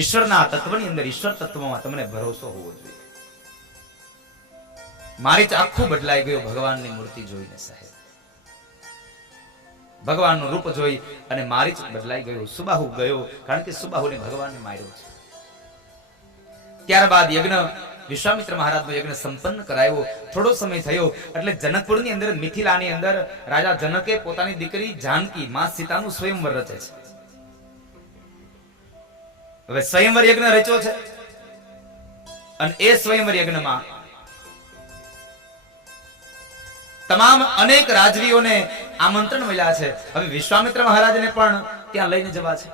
ઈશ્વરના તત્વની અંદર, ઈશ્વર તત્વમાં તમને ભરોસો હોવો જોઈએ. મારી આખું બદલાઈ ગયું ભગવાનની મૂર્તિ જોઈને સાહેબ. ભગવાનનું રૂપ જોઈ અને મારી બદલાઈ ગયું. સુબાહુ ગયો, કારણ કે સુબાહુને ભગવાનને માર્યો છે. ત્યારબાદ યજ્ઞ, વિશ્વામિત્ર મહારાજનો યજ્ઞ સંપન્ન કરાયો. થોડો સમય થયો એટલે જનકપુરની અંદર, મિથિલાની અંદર રાજા જનકે પોતાની દીકરી જાનકી, માં સીતાનું સ્વયંવર રચે છે. હવે સ્વયંવર યજ્ઞ રચ્યો છે અને એ સ્વયંવર યજ્ઞમાં તમામ અનેક રાજવીઓને આમંત્રણ મળ્યા છે. હવે વિશ્વામિત્ર મહારાજને પણ ત્યાં લઈને જવા છે.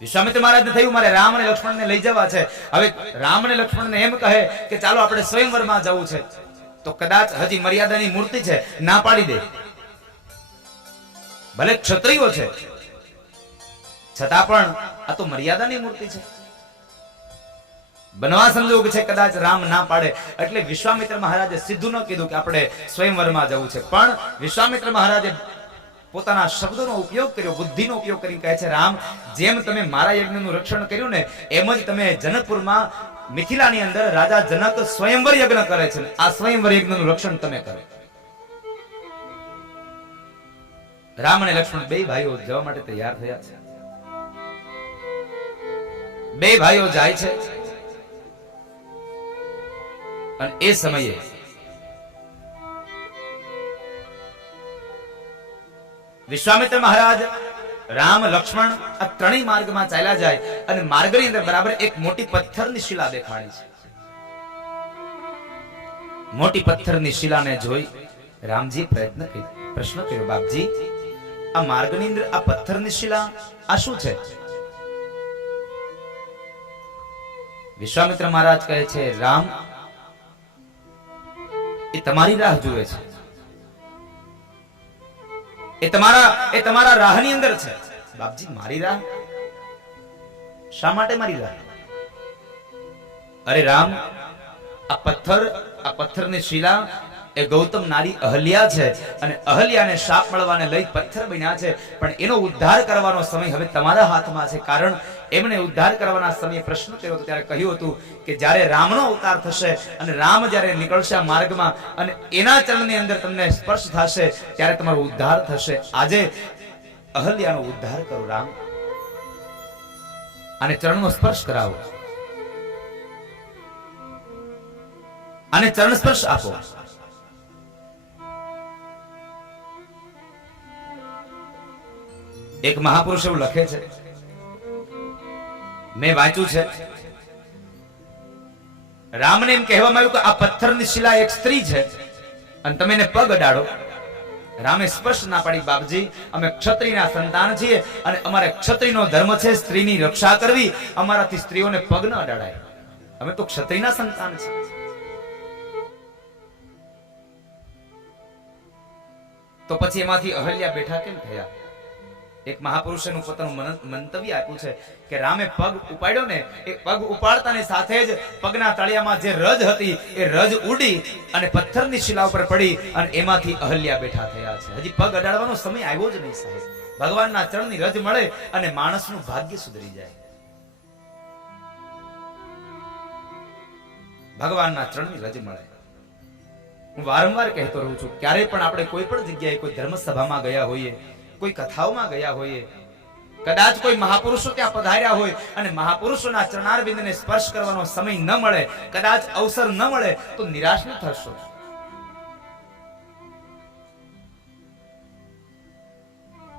વિશ્વામિત્ર મહારાજને થયું મારે રામ અને લક્ષ્મણને લઈ જવા છે. હવે રામ અને લક્ષ્મણને એમ કહે કે ચાલો આપણે સ્વયંવરમાં જવું છે, તો કદાચ હજી મર્યાદાની મૂર્તિ છે, ના પાડી દે. ભલે ક્ષત્રિયો છે છતાં પણ આ તો મર્યાદાની મૂર્તિ છે. બનવા સંજોગ છે, કદાચ રામ ના પાડે. એટલે વિશ્વામિત્ર મહારાજે સીધું ન કીધું કે આપણે સ્વયંવરમાં જવું છે, પણ વિશ્વામિત્ર મહારાજે પોતાના શબ્દોનો ઉપયોગ કર્યો, બુદ્ધિનો ઉપયોગ કરીને કહે છે, રામ, જેમ તમે મારા યજ્ઞનું રક્ષણ કર્યું ને, એમ જ તમે જનકપુરમાં, મિથિલાની અંદર રાજા જનક સ્વયંવર યજ્ઞ કરે છે, આ સ્વયંવર યજ્ઞનું રક્ષણ તમે કરો. રામ અને લક્ષ્મણ બે ભાઈઓ જવા માટે તૈયાર થયા છે. બે ભાઈઓ જાય છે અને એ સમયે વિશ્વામિત્ર મહારાજ, રામ, લક્ષ્મણ આ ત્રણેય માર્ગમાં ચાલ્યા જાય અને માર્ગની અંદર બરાબર એક મોટી પથ્થરની શિલા દેખાણી છે. મોટી પથ્થરની શિલાને જોઈ રામજી પ્રશ્ન કર્યો, બાપજી, આ માર્ગની અંદર આ પથ્થરની શિલા આ શું છે? વિશ્વામિત્ર મહારાજ કહે છે, રામ, એ તમારી રાહ જુએ છે. એ તમારા રાહની અંદર છે. બાપજી, મારી રાહ? શા માટે મારી રાહ? અરે રામ, આ પથ્થરની શિલા એ ગૌતમ નારી અહલ્યા છે અને અહલ્યાને શાપ મળવાને લઈ પથ્થર બન્યા છે, પણ એનો ઉદ્ધાર કરવાનો સમય હવે તમારા હાથમાં છે. કારણ એમને ઉદ્ધાર કરવાના સમયે પ્રશ્ન કર્યો હતો ત્યારે કહ્યું હતું કે જ્યારે રામનો અવતાર થશે અને રામ જ્યારે નીકળશે આ માર્ગમાં અને એના ચરણની અંદર તમને સ્પર્શ થશે ત્યારે તમારો ઉદ્ધાર થશે. આજે અહલ્યાનો ઉદ્ધાર કરો રામ, અને ચરણનો સ્પર્શ કરાવો, અને ચરણ સ્પર્શ આપો. એક મહાપુરુષ એવું લખે છે, મેં વાંચ્યું છે, રામને એમ કહેવામાં આવ્યું કે આ પથ્થરની શિલા એક સ્ત્રી છે અને તમે એને પગ અડાડો. રામે સ્પર્શ ના પાડી, બાપજી, અમે ક્ષત્રિયના સંતાન છીએ અને અમારે ક્ષત્રિયનો ધર્મ છે સ્ત્રીની રક્ષા કરવી, અમારાથી સ્ત્રીઓને પગ ન અડાડાય, અમે તો ક્ષત્રિયના સંતાન છીએ. તો પછી એમાંથી અહલ્યા બેઠા કેમ થયા? એક મહાપુરુષેનું પોતાનું મંતવ્ય આપ્યું છે કે રામે પગ ઉપાડ્યો ને, એ પગ ઉપાડતાની સાથે જ પગના તળિયામાં જે રજ હતી એ રજ ઉડી અને પથ્થરની શિલા ઉપર પડી અને એમાંથી અહલ્યા બેઠા થયા છે. હજી પગ અડાડવાનો સમય આવ્યો જ નહીં સાહેબ. ભગવાનના ચરણની રજ મળે અને માણસનું ભાગ્ય સુધરી જાય. ભગવાનના ચરણની રજ મળે. હું વારંવાર કહેતો રહું છું, ક્યારેય પણ આપણે કોઈ પણ જગ્યાએ કોઈ ધર્મસભામાં ગયા હોઈએ, કોઈ કથાઓમાં ગયા હોઈએ, કદાચ કોઈ મહાપુરુષો ત્યાં પધાર્યા હોય અને મહાપુરુષોના ચરણારવિંદને સ્પર્શ કરવાનો સમય ન મળે, કદાચ અવસર ન મળે, તો નિરાશ ન થશો.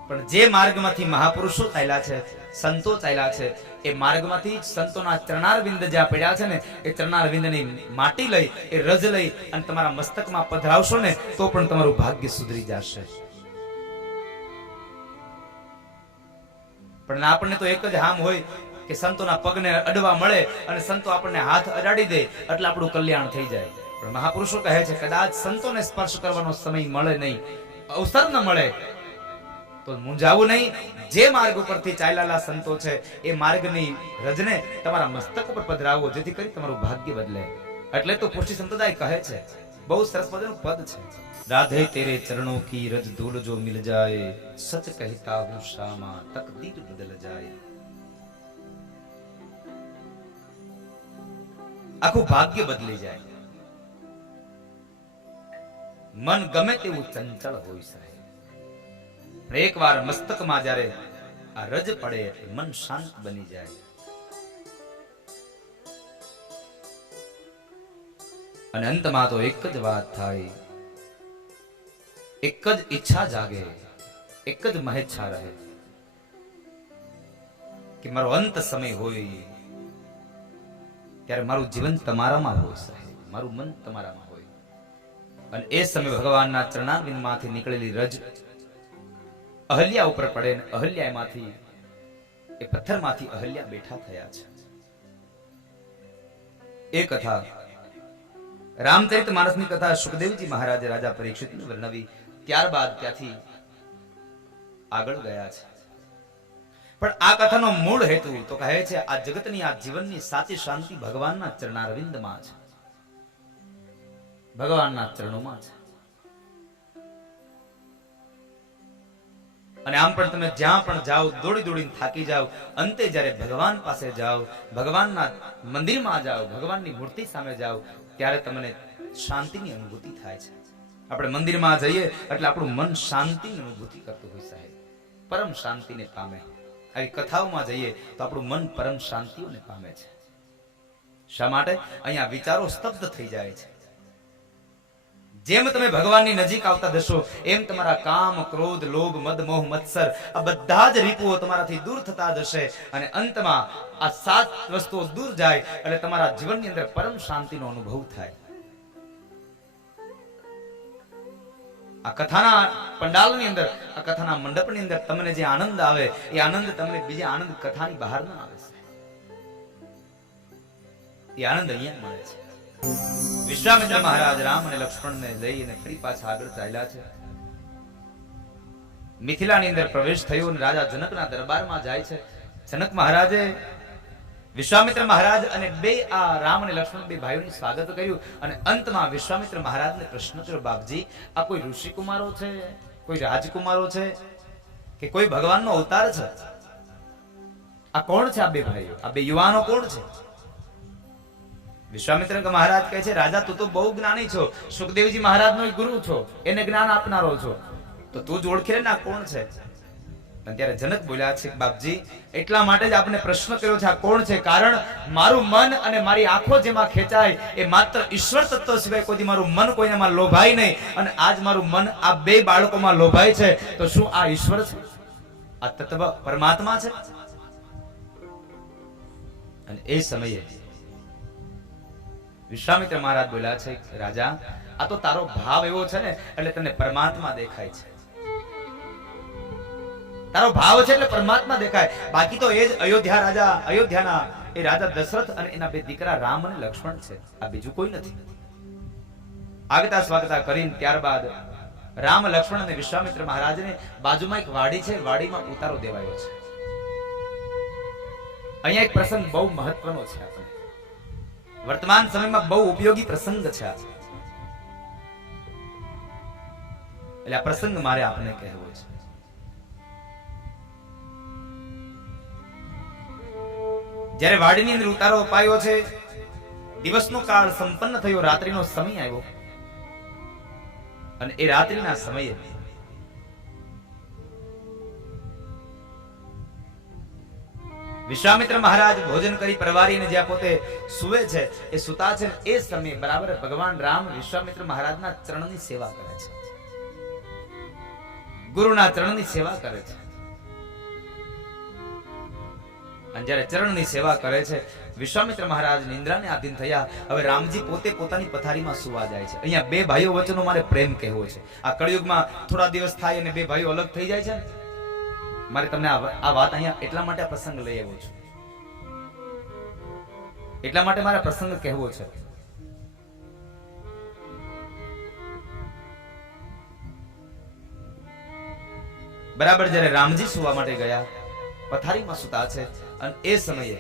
પણ જે માર્ગમાંથી મહાપુરુષો ચાલ્યા છે, સંતો ચાલ્યા છે, એ માર્ગમાંથી સંતોના ચરણારવિંદ જ્યાં પડ્યા છે ને, એ ચરણારવિંદની માટી લઈ, એ રજ લઈ અને તમારા મસ્તકમાં પધરાવશો ને તો પણ તમારું ભાગ્ય સુધરી જશે. પણ આપણને તો એક જ હામ હોય કે સંતોના પગને અડવા મળે અને સંતો આપણને હાથ અડાડી દે એટલે આપણું કલ્યાણ થઈ જાય. પણ મહાપુરુષો કહે છે, કદાચ સંતોને સ્પર્શ કરવાનો સમય મળે નહીં, અવસર ન મળે, તો મૂંઝાવું નહીં. જે માર્ગ ઉપરથી ચાલેલા સંતો છે એ માર્ગની રજને તમારા મસ્તક ઉપર પધરાવો, જેથી કરી તમારું ભાગ્ય બદલે. એટલે તો પુષ્ટિ સંપ્રદાય કહે છે, બહુ સરસ મજાનું પદ છે, राधे तेरे चरणों की रज धूल जो मिल जाए, सच कहता हूँ शामा तकदीर बदल जाए. આખું ભાગ્ય બદલી જાય. મન ગમે તેવું ચંચળ હોય સાહેબ, પણ એકવાર મસ્તકમાં જ્યારે આ રજ પડે એટલે મન શાંત બની જાય. અને અંતમાં તો એક જ વાત થાય, એક જ ઈચ્છા જાગે, એક જ મહેચ્છા રહે કે મારો અંત સમય હોય ત્યારે મારું જીવન તમારામાં હોય સાહેબ, મારું મન તમારામાં હોય. અને એ સમય ભગવાનના ચરણારવિંદમાંથી નીકળેલી રજ અહલ્યા ઉપર પડે ને અહલ્યા એમાંથી એ પથ્થરમાંથી અહલ્યા બેઠા થયા છે. એ કથા રામચરિત માનસની કથા સુખદેવજી મહારાજે રાજા પરીક્ષિતને વર્ણવી, ત્યારબાદ ત્યાંથી આગળ ગયા છે. પણ આ કથાનો મૂળ હેતુ તો કહે છે આ જગતની આ જીવનની સાચી શાંતિ ભગવાનના ચરણારવિંદમાં છે, ભગવાનના ચરણોમાં છે. અને આમ પણ તમે જ્યાં પણ જાઓ, દોડી દોડીને થાકી જાઓ, અંતે જ્યારે ભગવાન પાસે જાઓ, ભગવાનના મંદિરમાં જાઓ, ભગવાનની મૂર્તિ સામે જાઓ, ત્યારે તમને શાંતિની અનુભૂતિ થાય છે. આપણે મંદિરમાં જઈએ એટલે આપણું મન શાંતિની અનુભૂતિ કરતું હોય સાહેબ, પરમ શાંતિને પામે. આવી કથાઓમાં જઈએ તો આપણું મન પરમ શાંતિઓને પામે છે. શા માટે? અહીંયા વિચારો સ્તબ્ધ થઈ જાય છે. જેમ તમે ભગવાનની નજીક આવતા જશો એમ તમારા કામ, ક્રોધ, લોભ, મદ, મોહ, મત્સર આ બધા જ રીપુઓ તમારાથી દૂર થતા જશે. અને અંતમાં આ 7 વસ્તુઓ દૂર જાય એટલે તમારા જીવનની અંદર પરમ શાંતિનો અનુભવ થાય. આ કથાના પંડાલની અંદર, આ કથાના મંડપની અંદર તમને જે આનંદ આવે એ આનંદ તમને બીજા આનંદ કથાની બહાર ના આવે છે. એ આનંદ અહીંયા મળે છે. વિશ્વામિત્ર મહારાજ રામ અને લક્ષ્મણને લઈને ફરી પાછા આગળ ચાલ્યા છે. મિથિલાની અંદર પ્રવેશ થયો અને રાજા જનકના દરબારમાં જાય છે. જનક મહારાજે વિશ્વામિત્ર મહારાજ અને બે આ રામ અને લક્ષ્મણ બે ભાઈઓનું સ્વાગત કર્યું. અને અંતમાં વિશ્વામિત્ર મહારાજને પ્રશ્ન કર્યો, બાપજી આ કોઈ ઋષિ કુમારો છે, કોઈ રાજકુમારો છે કે કોઈ ભગવાનનો અવતાર છે? આ કોણ છે? આ બે ભાઈઓ, આ બે યુવાનો કોણ છે? વિશ્વામિત્ર મહારાજ કહે છે, રાજા તું તો બહુ જ્ઞાની છો, સુખદેવજી મહારાજનો ગુરુ છો, એને જ્ઞાન આપનારો છો, તો તું જ ઓળખી લે ને આ કોણ છે. અને ત્યારે જનક બોલ્યા છે, બાપજી એટલા માટે જ આપને પ્રશ્ન કર્યો છે આ કોણ છે, કારણ મારું મન અને મારી આંખો જેમાં ખેંચાય એ માત્ર ઈશ્વર તત્વ સિવાય કોઈ મારું મન કોઈનામાં લોભાય નહીં. અને આજ મારું મન આ બે બાળકોમાં લોભાય છે, તો શું આ ઈશ્વર છે? આ તત્વ પરમાત્મા છે? અને એ સમયે વિશ્વામિત્ર મહારાજ બોલ્યા છે, રાજા આ તો તારો ભાવ એવો છે ને એટલે તને પરમાત્મા દેખાય છે. તારો ભાવ છે એટલે પરમાત્મા દેખાય, બાકી તો એ જ અયોધ્યાના એ રાજા દશરથ અને એના બે દીકરા રામ અને લક્ષ્મણ છે, આ બીજું કોઈ નથી. આગતા સ્વાગતા કરીને ત્યારબાદ રામ, લક્ષ્મણ અને વિશ્વામિત્ર મહારાજને બાજુમાં એક વાડી છે, વાડીમાં ઉતારો દેવાયો છે. અહીંયા એક પ્રસંગ બહુ મહત્વનો છે, આપણે વર્તમાન સમયમાં બહુ ઉપયોગી પ્રસંગ છે. એટલે આ પ્રસંગ મારે આપને કહેવો છે. જ્યારે વાડીની અંદર ઉતારો અપાયો છે, દિવસનો કાળ સંપન્ન થયો, રાત્રિનો સમય આવ્યો. અને એ રાત્રિના સમયે વિશ્વામિત્ર મહારાજ ભોજન કરી પરવારીને જ્યાં પોતે સુવે છે, એ સુતા છે, એ સમયે બરાબર ભગવાન રામ વિશ્વામિત્ર મહારાજના ચરણની સેવા કરે છે, ગુરુના ચરણની સેવા કરે છે. અને જ્યારે ચરણની સેવા કરે છે, વિશ્વામિત્ર મહારાજ નિંદ્રાને આધીન થયા. હવે રામજી પોતે પોતાની પથારીમાં સુવા જાય છે. અહીંયા બે ભાઈઓ વચ્ચેનો મારે પ્રેમ કહેવો છે. આ કળિયુગમાં થોડા દિવસ થાય અને બે ભાઈઓ અલગ થઈ જાય છે. મારે તમને આ વાત અહીંયા એટલા માટે પ્રસંગ લઈ આવ્યો છું, એટલા માટે મારે પ્રસંગ કહેવો છે. બરાબર જ્યારે રામજી સુવા માટે ગયા, પથારીમાં સુતા છે, અને એ સમયે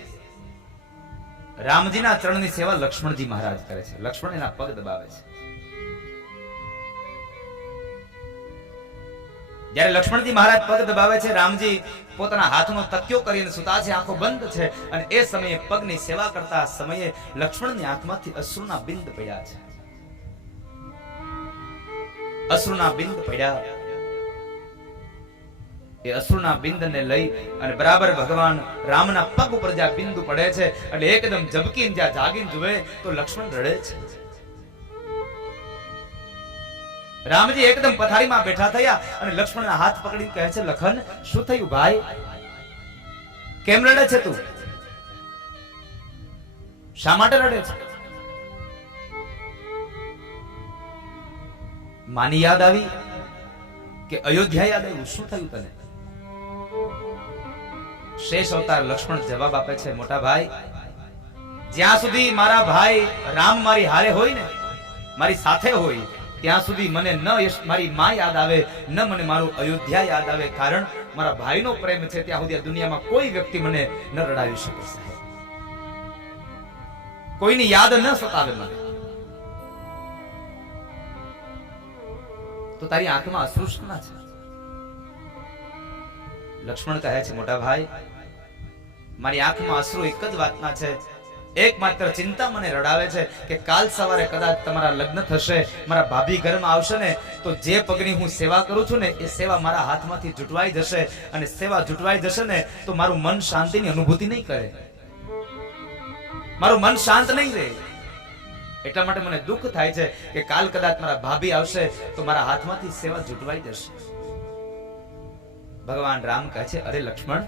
રામજીના ચરણની સેવા લક્ષ્મણજી મહારાજ કરે છે. લક્ષ્મણ એના પગ દબાવે છે. જ્યારે લક્ષ્મણજી મહારાજ પગ દબાવે છે, રામજી પોતાના હાથનો તકિયો કરીને સુતા છે, આંખો બંધ છે, અને એ સમયે પગની સેવા કરતા સમયે લક્ષ્મણની આંખમાંથી અશ્રુના બિંદ પડ્યા છે. અશ્રુના બિંદ પડ્યા. એ અશ્રુના બિંદને લઈ અને બરાબર ભગવાન રામના પગ ઉપર જ્યાં બિંદુ પડે છે એટલે એકદમ ઝબકીને જ્યાં જાગીને જુએ તો લક્ષ્મણ રડે છે. રામજી એકદમ પથારીમાં બેઠા થયા અને લક્ષ્મણના હાથ પકડીને કહે છે, લખન શું થયું ભાઈ? કેમ રડે છે તું? શા માટે રડે છે? માની યાદ આવી કે અયોધ્યા યાદ આવ્યું? શું થયું તને? શેષ અવતાર લક્ષ્મણ જવાબ આપે છે, મોટા ભાઈ, જ્યાં સુધી મારા ભાઈ રામ મારી હારે હોય ને, મારી સાથે હોય, ત્યાં સુધી મને ન મારી માં યાદ આવે, ન મને મારું અયોધ્યા યાદ આવે. કારણ મારા ભાઈનો પ્રેમ છે ત્યાં સુધી આ દુનિયામાં કોઈ વ્યક્તિ મને ન રડાવી શકે સાહેબ. કોઈની યાદ ન સતાવે મને. તો તારી આંખમાં અશ્રુ શા છે? લક્ષ્મણ કહે છે, મોટા ભાઈ, મારી આંખમાં અશ્રુ એક જ વાતના છે, એકમાત્ર ચિંતા મને રડાવે છે કે કાલ સવારે કદાચ તમારા લગ્ન થશે, મારા ભાભી ઘરમાં આવશે ને, તો જે પગની હું સેવા કરું છું ને એ સેવા મારા હાથમાંથી જુટવાઈ જશે, અને સેવા જુટવાઈ જશે ને તો મારું મન શાંતિની અનુભૂતિ નહીં કરે, મારું મન શાંત નહીં રહે. એટલા માટે મને દુઃખ થાય છે કે કાલ કદાચ મારા ભાભી આવશે તો મારા હાથમાંથી સેવા જુટવાઈ જશે. ભગવાન રામ કહે છે, અરે લક્ષ્મણ,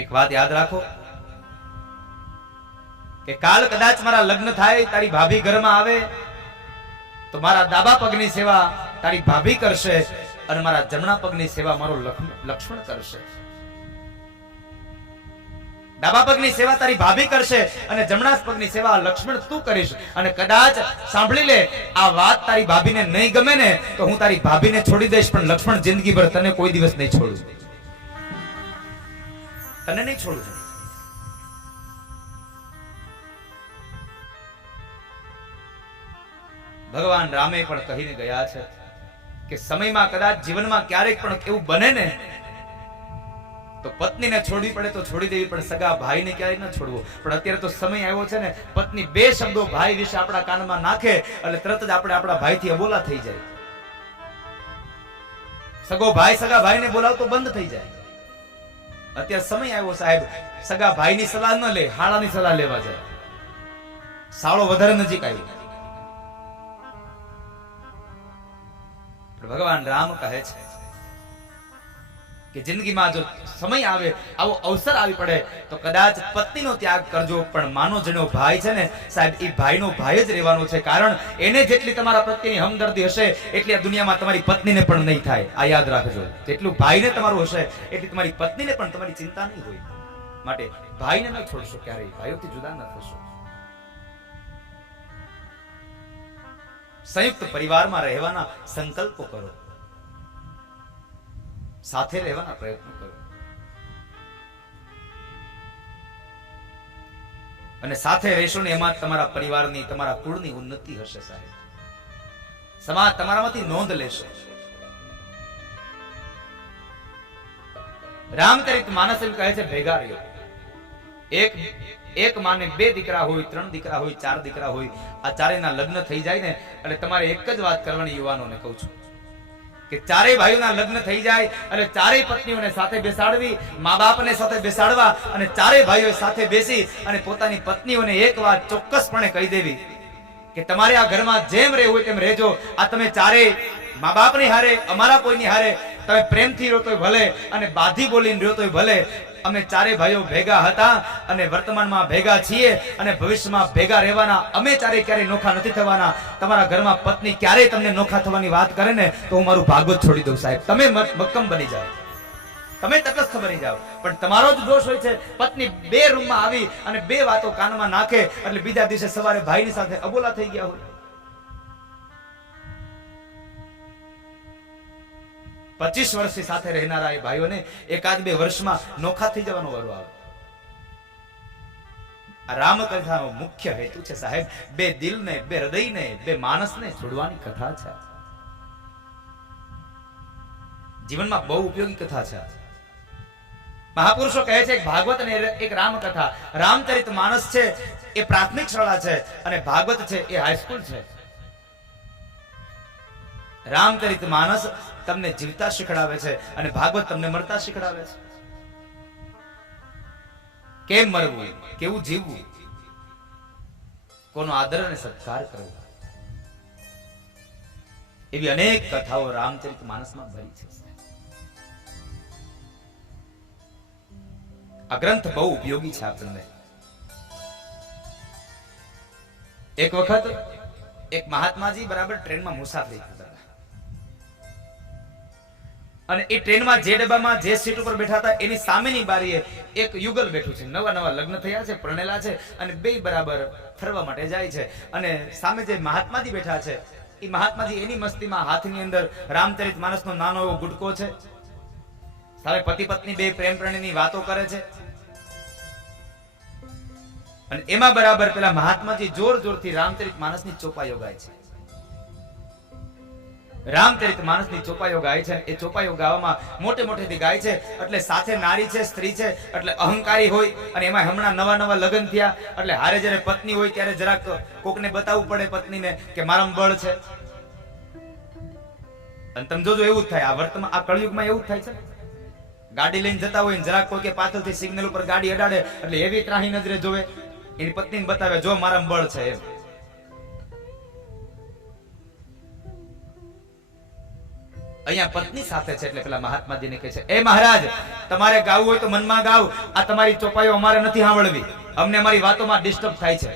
એક વાત યાદ રાખો કે કાલ કદાચ મારા લગ્ન થાય, તારી ભાભી ઘરમાં આવે તો મારા ડાબા પગની સેવા તારી ભાભી કરશે અને મારા જમણા પગની સેવા મારો લક્ષ્મણ કરશે. ડાબા પગની સેવા તારી ભાભી કરશે અને જમણા પગની સેવા લક્ષ્મણ તું કરીશ. અને કદાચ સાંભળી લે, આ વાત તારી ભાભીને નહીં ગમે ને તો હું તારી ભાભીને છોડી દઈશ, પણ લક્ષ્મણ જિંદગીભર તને કોઈ દિવસ નહીં છોડું, તને નહીં છોડું. ભગવાન રામે પણ કહીને ગયા છે કે સમયમાં કદાચ જીવનમાં ક્યારેક પણ એવું બને ને તો પત્નીને છોડવી પડે તો છોડી દેવી, પણ સગા ભાઈને ક્યારેય ન છોડવો. પણ અત્યારે તો સમય આવ્યો છે ને, પત્ની બે શબ્દો ભાઈ વિશે આપણા કાનમાં નાખે એટલે તરત જ આપણે આપણા ભાઈથી અબોલા થઈ જાય. સગો ભાઈ સગા ભાઈને બોલાવતો બંધ થઈ જાય. અત્યારે સમય આવ્યો સાહેબ, સગા ભાઈની સલાહ ન લે, હાળાની સલાહ લેવા જાય. સાળો વધારે નજીક આવ્યો. ભગવાન રામ કહે છે કે જિંદગીમાં જો સમય આવે, આવો અવસર આવી પડે તો કદાચ પત્નીનો ત્યાગ કરજો, પણ માનો જેનો ભાઈ છે ને સાહેબ, એ ભાઈનો ભાઈ જ રહેવાનો છે. કારણ એને જેટલી તમારા પ્રત્યેની હમદર્દી હશે એટલી આ દુનિયામાં તમારી પત્નીને પણ નહીં થાય. આ યાદ રાખજો, જેટલું ભાઈને તમારું હશે એટલી તમારી પત્નીને પણ તમારી ચિંતા નહીં હોય. માટે ભાઈને ન છોડશો ક્યારેય, ભાઈઓથી જુદા ન થશો. સંયુક્ત પરિવારમાં રહેવાના સંકલ્પો કરો, સાથે રહેવાના પ્રયત્નો કરો, અને સાથે રહેશો ને એમાં તમારા પરિવારની, તમારા કુળની ઉન્નતિ હશે સાહેબ. સમાજ તમારામાંથી નોંધ લેશે. રામચરિત માનસ એમ કહે છે, ભેગા રહ્યો. એક માને બે દીકરા હોય, ત્રણ દીકરા હોય, ચાર દીકરા હોય, આ ચારેયના લગ્ન થઈ જાય ને એટલે તમારે એક જ વાત કરવાની યુવાનોને કહું છું કે ચારેય ભાઈઓના લગ્ન થઈ જાય અને ચારેય પત્નીઓને સાથે બેસાડવી, મા બાપને સાથે બેસાડવા અને ચારેય ભાઈઓ સાથે બેસી અને પોતાની પત્નીઓને એક વાત ચોક્કસપણે કહી દેવી કે તમારે આ ઘરમાં જેમ રહેવું હોય તેમ રહેજો. આ તમે ચારેય મા બાપની હારે, અમારા કોઈની હારે તમે પ્રેમથી રહ્યો તોય ભલે અને બાધી બોલીને રહ્યો તોય ભલે, અમે ચારે ભાઈઓ ભેગા હતા અને વર્તમાનમાં ભેગા છીએ અને ભવિષ્યમાં ભેગા રહેવાના. અમે ચારે ક્યારેય નોખા નથી થવાના. તમારા ઘરમાં પત્ની ક્યારેય તમને નોખા થવાની વાત કરે ને તો હું મારું ભાગવત છોડી દઉં સાહેબ. તમે મક્કમ બની જાઓ, તમે તટસ્થ બની જાઓ. પણ તમારો જ દોષ હોય છે, પત્ની બે રૂમમાં આવી અને બે વાતો કાનમાં નાખે એટલે બીજા દિવસે સવારે ભાઈની સાથે અબોલા થઈ ગયા હોય. 25 વર્ષથી સાથે રહેનારા એ ભાઈઓને એકાદ બે વર્ષમાં નોખા થઈ જવાનો વારો આવે. આ રામકથાનો મુખ્ય હેતુ છે સાહેબ, બે દિલને, બે હૃદયને, બે માણસને જોડવાની કથા છે. જીવનમાં બહુ ઉપયોગી કથા છે. મહાપુરુષો કહે છે એક ભાગવત અને એક રામ કથા. રામચરિત માનસ છે એ પ્રાથમિક શાળા છે અને ભાગવત છે એ હાઈસ્કૂલ છે. રામચરિત માનસ તમને જીવતા શીખડાવે છે અને ભાગવત તમને મરતા શીખડાવે છે. કેમ મરવું, કેવું જીવવું, કોનો આદર અને સત્કાર કરવો, એવી અનેક કથાઓ રામચરિત માનસમાં ભરી છે. આ ગ્રંથ બહુ ઉપયોગી છે આપણને. એક વખત એક મહાત્માજી બરાબર ટ્રેનમાં મુસાફરી કરતા હતા અને એ ટ્રેનમાં જે ડબ્બામાં જે સીટ ઉપર બેઠા હતા એની સામેની બારીએ એક યુગલ બેઠું છે. નવા નવા લગ્ન થયા છે, પરણેલા છે અને બે બરાબર ફરવા માટે જાય છે અને સામે જે મહાત્માજી બેઠા છે એ મહાત્માજી એની મસ્તીમાં હાથની અંદર રામચરિત માનસનો નાનો એવો ગુટકો છે. હવે પતિ પત્ની બે પ્રેમ પ્રણયની વાતો કરે છે અને એમાં બરાબર પેલા મહાત્માજી જોર જોરથી રામચરિત માનસની ચોપાઈઓ ગાય છે. રામચરિત માનસની ચોપાઈઓ ગાય છે. એ ચોપાઈઓ ગાવામાં મોટે મોટેથી ગાય છે એટલે સાથે નારી છે, સ્ત્રી છે એટલે અહંકારી હોય અને એમાં હમણાં નવા નવા લગ્ન થયા એટલે હારે જ્યારે પત્ની હોય ત્યારે જરાક કોકને બતાવવું પડે પત્નીને કે મારામાં બળ છે. અને તમે જોજો એવું જ થાય આ વર્તમાન આ કળયુગમાં એવું જ થાય છે. ગાડી લઈને જતા હોય ને જરાક કોઈ પાછળથી સિગ્નલ ઉપર ગાડી અડાડે એટલે એવી ત્રાહી નજરે જોવે, એની પત્નીને બતાવે જો મારામાં બળ છે એમ. અહીંયા પત્ની સાથે છે એટલે પેલા મહાત્માજીને કહે છે એ મહારાજ તમારે ગાવું હોય તો મનમાં ગાવ, આ તમારી ચોપાઈઓ અમારે નથી સાંભળવી, અમને અમારી વાતોમાં ડિસ્ટર્બ થાય છે.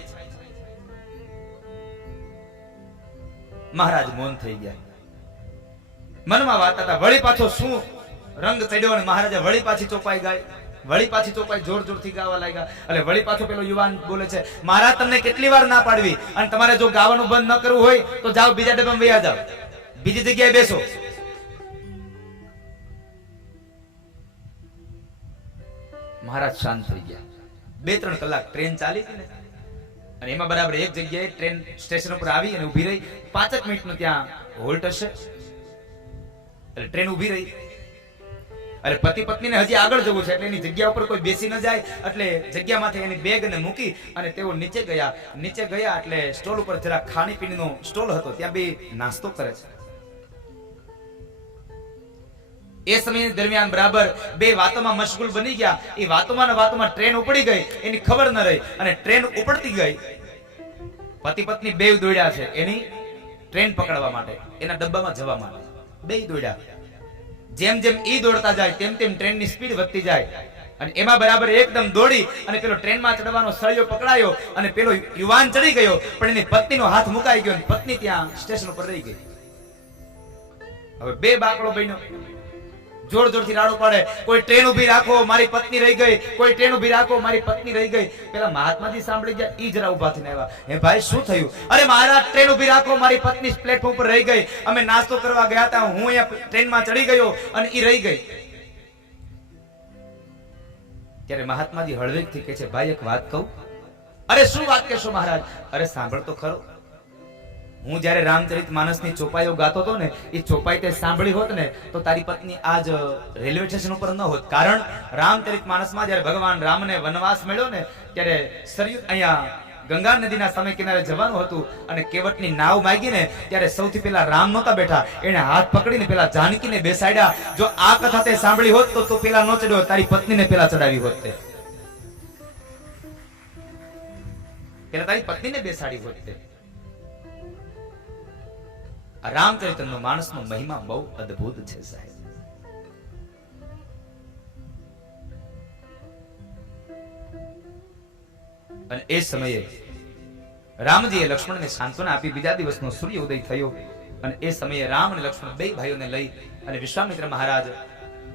મહારાજ મૌન થઈ ગયા. મનમાં વાત હતા. વળી પાછો શું રંગ ચડ્યો અને મહારાજે વળી પાછી ચોપાઈ ગાય. વળી પાછી ચોપાઈ જોર જોરથી ગાવા લાગ્યા. એટલે વળી પાછો પેલો યુવાન બોલે છે મહારાજ તમને કેટલી વાર ના પાડવી, અને તમારે જો ગાવાનું બંધ ન કરવું હોય તો જાઓ બીજા ડબ્બામાં વયા જાઓ, બીજી જગ્યાએ બેસો. મહારાજ શાંત થઈ ગયા. 2-3 કલાક ટ્રેન ચાલી હતી ને અને એમાં બરાબર એક જગ્યાએ ટ્રેન સ્ટેશન ઉપર આવી અને ઉભી રહી. 5 મિનિટનું ત્યાં હોલ્ટ હશે એટલે ટ્રેન ઉભી રહી. એટલે પતિ પત્નીને હજી આગળ જવું છે એટલે એની જગ્યા ઉપર કોઈ બેસી ન જાય એટલે જગ્યામાંથી એની બેગને મૂકી અને તેઓ નીચે ગયા. નીચે ગયા એટલે સ્ટોલ ઉપર જરા ખાણીપીણીનો સ્ટોલ હતો, ત્યાં બે નાસ્તો કરે છે. એ સમય દરમિયાન બરાબર બે વાતોમાં મશગુલ બની ગયા. એ વાતોમાં ટ્રેન ઉપડી ગઈ, એની ખબર ન રહી અને ટ્રેન ઉપડતી ગઈ. પતિ પત્ની બે દોડ્યા છે એની ટ્રેન પકડવા માટે, એના ડબ્બામાં જવા માટે બે દોડ્યા. જેમ જેમ ઈ દોડતા જાય તેમ તેમ ટ્રેનની સ્પીડ વધતી જાય અને એમાં બરાબર એકદમ દોડી અને પેલો ટ્રેનમાં ચડવાનો સળિયો પકડાયો અને પેલો યુવાન ચડી ગયો પણ એની પત્નીનો હાથ મુકાઈ ગયો અને પત્ની ત્યાં સ્ટેશન ઉપર રહી ગઈ. હવે બે બાકડો બન્યો, જોર જોરથી રાડો પાડે, કોઈ ટ્રેન ઉભી રાખો મારી પત્ની રહી ગઈ, કોઈ ટ્રેન ઉભી રાખો મારી પત્ની રહી ગઈ. પેલા મહાત્માજી સાંભળી ગયા, ઈ જરા ઉભા થઈને આવ્યા. હે ભાઈ શું થયું? અરે મહારાજ ટ્રેન ઉભી રાખો મારી પત્ની પ્લેટફોર્મ પર રહી ગઈ, અમે નાસ્તો કરવા ગયા હતા, હું અહીંયા ટ્રેનમાં ચડી ગયો અને ઈ રહી ગઈ. ત્યારે મહાત્માજી હળવેકથી કહે છે ભાઈ એક વાત કહું. અરે શું વાત કહેશો મહારાજ? અરે સાંભળ તો ખરો. હું જયારે રામચરિત માનસની ચોપાઈઓ ગાતો હતો ને એ ચોપાઈ તે સાંભળી હોત ને તો તારી પત્ની આજ રેલવે સ્ટેશન ઉપર ન હોત. કારણ રામચરિત માનસમાં જયારે ભગવાન રામને વનવાસ મળ્યો ને ત્યારે સરયુ અહીંયા ગંગા નદીના સમય કિનારે જવાનું હતું અને કેવટની નાવ માંગી ને ત્યારે સૌથી પહેલા રામ નહોતા બેઠા, એને હાથ પકડીને પેલા જાનકીને બેસાડ્યા. જો આ કથા તે સાંભળી હોત તો તું પેલા ન ચડ્યો, તારી પત્નીને પેલા ચડાવી હોત, તે પેલા તારી પત્નીને બેસાડી હોત. તે રામચરિતનો માણસનો મહિમા બહુ અદ્ભુત છે સાહેબ. અને એ સમયે રામજીએ લક્ષ્મણને સાંત્વના આપી. બીજા દિવસનો સૂર્ય ઉદય થયો અને એ સમયે રામ અને લક્ષ્મણ બે ભાઈઓને લઈ અને વિશ્વામિત્ર મહારાજ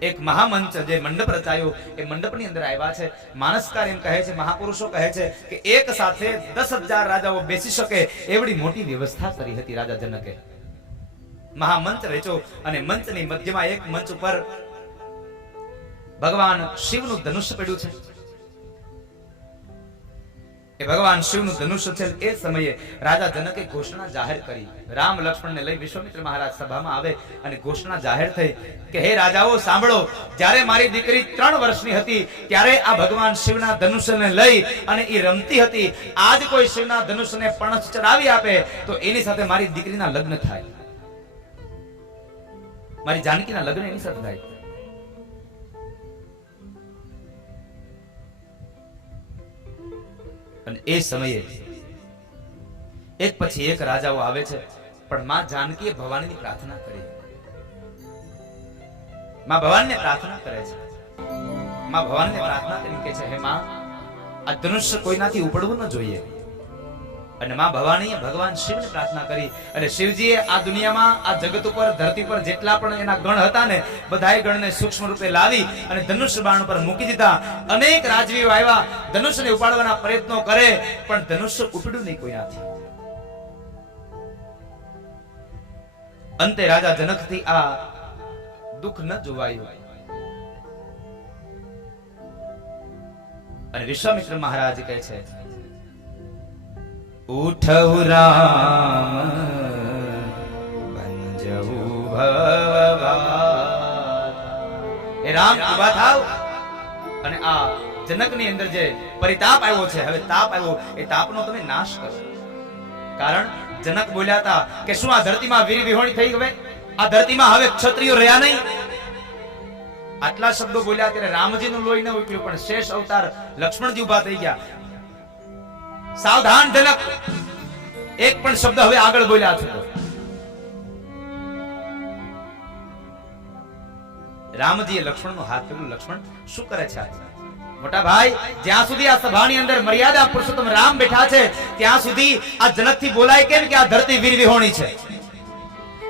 એક મહામંચ જે મંડપ રચાયો એ મંડપની અંદર આવ્યા છે. માનસકાર એમ કહે છે, મહાપુરુષો કહે છે કે એક સાથે 10,000 રાજાઓ બેસી શકે એવડી મોટી વ્યવસ્થા કરી હતી રાજા જનકે. મહામંચ રચ્યો અને મંચની મધ્યમાં એક મંચ ઉપર ભગવાન શિવનું ધનુષ્ય પડ્યું છે એ ભગવાન શિવનું ધનુષ્ય છે. એ સમયે રાજા જનકે ઘોષણા જાહેર કરી. રામ લક્ષ્મણને લઈ વિશ્વામિત્ર મહારાજ સભામાં આવે અને ઘોષણા જાહેર થઈ કે હે રાજાઓ સાંભળો, જ્યારે મારી દીકરી 3 વર્ષની હતી ત્યારે આ ભગવાન શિવના ધનુષ્યને લઈ અને એ રમતી હતી. આજ કોઈ શિવના ધનુષ્યને પણછ ચડાવી આપે તો એની સાથે મારી દીકરીના લગ્ન થાય, મારી જાનકીના લગ્ન એની સાથે થાય. અને એ સમયે એક પછી એક રાજાઓ આવે છે, પણ માં જાનકીએ ભવાનીની પ્રાર્થના કરી. માં ભવાનીને પ્રાર્થના કરે છે. માં ભવાનીને પ્રાર્થના કરી કે છે હે માં, આ ધનુષ્ય કોઈનાથી ઉપડવું ન જોઈએ. અને માં ભવાનીએ ભગવાન શિવને પ્રાર્થના કરી અને શિવજીએ આ દુનિયામાં આ જગત ઉપર ધરતી પર જેટલા પણ એના ગણ હતા ને બધાય ગણને સૂક્ષ્મ રૂપે લાવી અને ધનુષ્ય બાણ પર મૂકી દીધા. અનેક રાજવીઓ આવ્યા, ધનુષ્યને ઉપાડવાના પ્રયત્નો કરે, પણ ધનુષ્ય ઉપડ્યું નહીં કોઈનાથી. અંતે રાજા જનકથી આ દુઃખ ન જોવાયું અને વિશ્વામિત્ર મહારાજ કહે છે ઉઠવ રામ ભંજવું ભવભાત. એ રામ ઉભા થાવ અને આ જનકની અંદર જે પરિતાપ આવ્યો છે, હવે તાપ આવ્યો, એ તાપનો તમે નાશ કરો. કારણ જનક બોલ્યા હતા કે શું આ ધરતીમાં વીર વિહોણી થઈ ગઈ, આ ધરતીમાં હવે ક્ષત્રિયો રહ્યા નહીં. આટલા શબ્દો બોલ્યા ત્યારે રામજીનું લોહી ન ઉકળ્યું, પણ શેષ અવતાર લક્ષ્મણજી ઉભા થઈ ગયા. સાવધાન જનક, એક પણ શબ્દ હવે આગળ બોલ્યા છો. રામજીએ લક્ષ્મણનો હાથ પકડ્યો. લક્ષ્મણ શું કરે છે? મોટા ભાઈ, જ્યાં સુધી આ સભાની અંદર મર્યાદા પુરુષોત્તમ રામ બેઠા છે ત્યાં સુધી આ જનકથી બોલાય કેમ કે આ ધરતી વીર વિહોણી છે?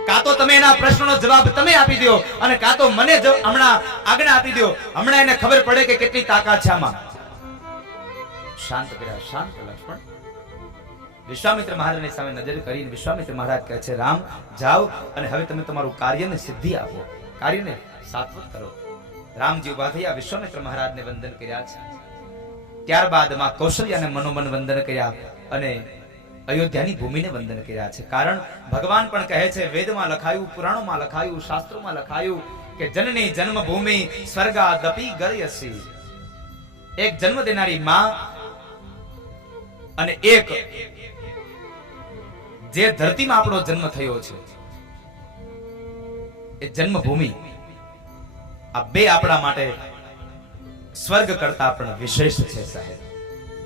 કાં તો તમે એના પ્રશ્નનો જવાબ તમે આપી દો અને કાં તો મને હમણાં આજ્ઞા આપી દો. હમણાં એને ખબર પડે કે કેટલી તાકાત છે આમાં. શાંત કર્યા, શાંત લક્ષ્મણ. વિશ્વામિત્ર મહારાજની સામે નજર કરીને વિશ્વામિત્ર મહારાજ કહે છે રામ જાઓ અને હવે તમે તમારું કાર્યને સિદ્ધિ આપો, કાર્યને સાત્વત કરો. રામજી ઉભા થયા, વિશ્વામિત્ર મહારાજને વંદન કર્યા છે. ત્યારબાદ માં કૌશલ્યાને મનોમન વંદન કર્યા અને અયોધ્યાની ભૂમિને વંદન કર્યા છે. કારણ ભગવાન પણ કહે છે, વેદમાં લખાયું, પુરાણોમાં લખાયું, શાસ્ત્રોમાં લખાયું કે જનની જન્મભૂમિ સ્વર્ગાદપી ગર્યસી. એક જન્મ દેનારી માં અને એક જે ધરતીમાં આપણો જન્મ થયો છે એ જન્મભૂમિ, આ બે આપણા માટે સ્વર્ગ કરતા પણ વિશેષ છે સાહેબ.